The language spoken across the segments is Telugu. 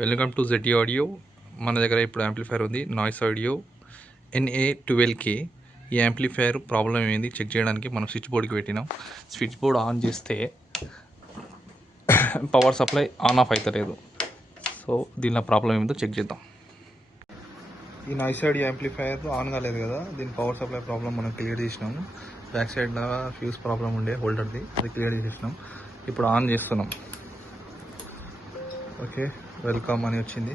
Welcome to ZT audio. మన దగ్గర ఇప్పుడు యాంప్లిఫైర్ ఉంది, నాయిస్ ఆడియో NA12K. ఈ యాంప్లిఫైర్ ప్రాబ్లం ఏంది చెక్ చేయడానికి మనం స్విచ్ బోర్డ్కి పెట్టినాం. స్విచ్ బోర్డ్ ఆన్ చేస్తే పవర్ సప్లై ఆన్ ఆఫ్ అవుతలేదు. సో దీనిలో ప్రాబ్లం ఏమిటో చెక్ చేద్దాం. ఈ నాయిస్ ఆడియో యాంప్లిఫైర్ ఆన్ కాలేదు కదా, దీని పవర్ సప్లై ప్రాబ్లం మనం క్లియర్ చేసినాము. బ్యాక్ సైడ్లో ఫ్యూజ్ ప్రాబ్లం ఉండే హోల్డర్ది, అది క్లియర్ చేసేసినాం. ఇప్పుడు ఆన్ చేస్తున్నాం. ఓకే, వెల్కమ్ అని వచ్చింది.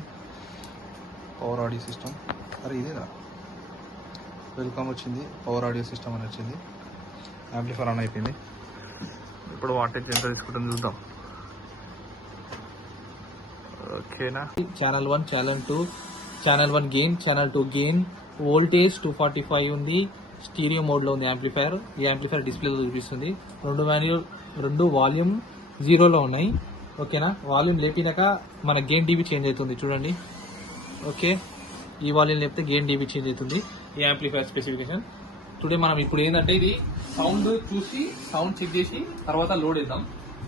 పవర్ ఆడియో సిస్టమ్, అరే ఇదేనా, వెల్కమ్ వచ్చింది. పవర్ ఆడియో సిస్టమ్ అని వచ్చింది. యాంప్లిఫైర్ ఆన్ అయిపోయింది. ఇప్పుడు వాటేజ్ ఎంత తీసుకుంటుంది చూద్దాం. ఓకేనా. Channel 1, channel 2, channel 1 gain, channel 2 gain, voltage 245 ఉంది. స్టీరియో మోడ్లో ఉంది యాంప్లిఫైర్. ఈ యాంప్లిఫైర్ డిస్ప్లేలో చూపిస్తుంది. రెండు వాల్యూమ్ 0లో ఉన్నాయి. ఓకేనా. వాల్యూమ్ లేపినాక మన గెయిన్ డీబీ చేంజ్ అవుతుంది చూడండి. ఓకే, ఈ వాల్యూమ్ లేపితే గెయిన్ డీబీ చేంజ్ అవుతుంది. ఈ యాంప్లిఫైర్ స్పెసిఫికేషన్. టుడే మనం ఇప్పుడు ఏంటంటే ఇది సౌండ్ చూసి సౌండ్ చెక్ చేసి తర్వాత లోడ్ వేద్దాం.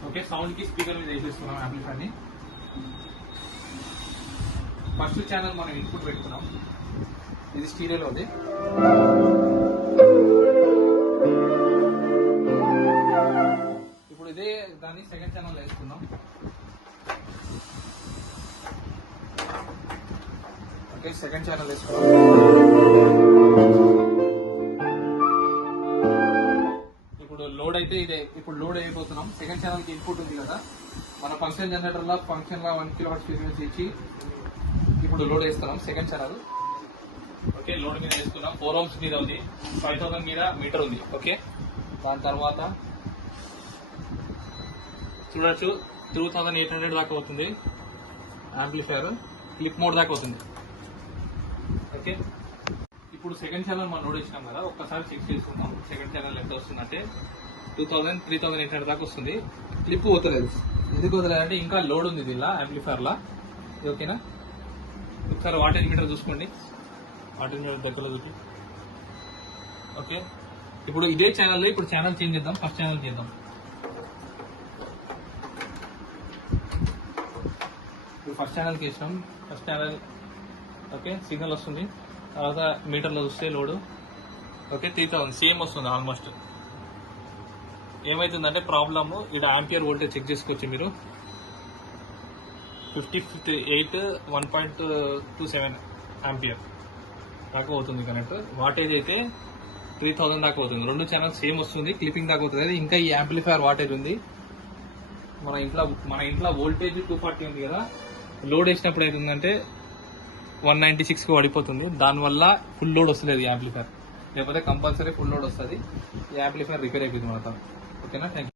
ఓకే, సౌండ్కి స్పీకర్ మీద వేసేస్తున్నాం యాంప్లిఫైర్ని. ఫస్ట్ ఛానల్ మనం ఇన్పుట్ పెట్టుకున్నాం, ఇది స్టీరియోలో ఉంది. ఇప్పుడు ఇదే దాన్ని సెకండ్ ఛానల్ వేసుకుందాం. ఓకే, సెకండ్ ఛానల్ వేసుకుందాం. ఇప్పుడు లోడ్ అయితే ఇదే, ఇప్పుడు లోడ్ అయిపోతున్నాం. సెకండ్ ఛానల్కి ఇన్పుట్ ఉంది కదా, మన ఫంక్షన్ జనరేటర్లో ఫంక్షన్గా 1 kHz ఫ్రీక్వెన్సీ ఇచ్చి ఇప్పుడు లోడ్ వేస్తున్నాం సెకండ్ ఛానల్. ఓకే, లోడ్ మీద వేసుకున్నాం. 4 ohms మీద ఉంది, 5000 మీద మీటర్ ఉంది. ఓకే, దాని తర్వాత చూడొచ్చు 2800 దాకా అవుతుంది యాంప్లిఫైర్. క్లిప్ మోడ్ దాకా అవుతుంది. ఓకే, ఇప్పుడు సెకండ్ ఛానల్ మనం లోడ్ ఇచ్చినాం కదా, ఒక్కసారి చెక్ చేసుకుందాం. సెకండ్ ఛానల్ ఎంత వస్తుందంటే 3800 దాకా వస్తుంది. క్లిప్ పోతలేదు. ఎందుకు వదలేదంటే ఇంకా లోడ్ ఉంది దీనిలో యాంప్లిఫైర్లా. ఓకేనా. ఒకసారి వాటేజ్ మీటర్ చూసుకోండి, వాటేజ్ మీటర్ దగ్గరలో చూపి. ఓకే, ఇప్పుడు ఇదే ఛానల్లో ఇప్పుడు ఛానల్ చేంజ్ చేద్దాం. ఫస్ట్ ఛానల్ చేద్దాం. ఇప్పుడు ఫస్ట్ ఛానల్కి వేసినాం. ఫస్ట్ ఛానల్ ఓకే, సిగ్నల్ వస్తుంది. తర్వాత మీటర్లో చూస్తే లోడు ఓకే 3000 సేమ్ వస్తుంది ఆల్మోస్ట్. ఏమవుతుందంటే ప్రాబ్లము, ఇక్కడ ఆంపియర్ వోల్టేజ్ చెక్ చేసుకోవచ్చు మీరు. 58 1.27 ఆంపియర్ దాకా అవుతుంది కరెక్ట్. వాటేజ్ అయితే 3000 దాకా అవుతుంది. రెండు ఛానల్స్ సేమ్ వస్తుంది, క్లిప్పింగ్ దాకా అవుతుంది. ఇంకా ఈ యాంప్లిఫైర్ వాటేజ్ ఉంది. మన ఇంట్లో వోల్టేజ్ 240 ఉంది కదా, లోడ్ వేసినప్పుడు అవుతుందంటే 196కి పడిపోతుంది. దానివల్ల ఫుల్ లోడ్ వస్తలేదు ఈ యాంప్లిఫైర్. లేకపోతే కంపల్సరీ ఫుల్ లోడ్ వస్తుంది. ఈ యాంప్లిఫైర్ రిపేర్ అయిపోయింది మనతో. ఓకేనా. Thank you.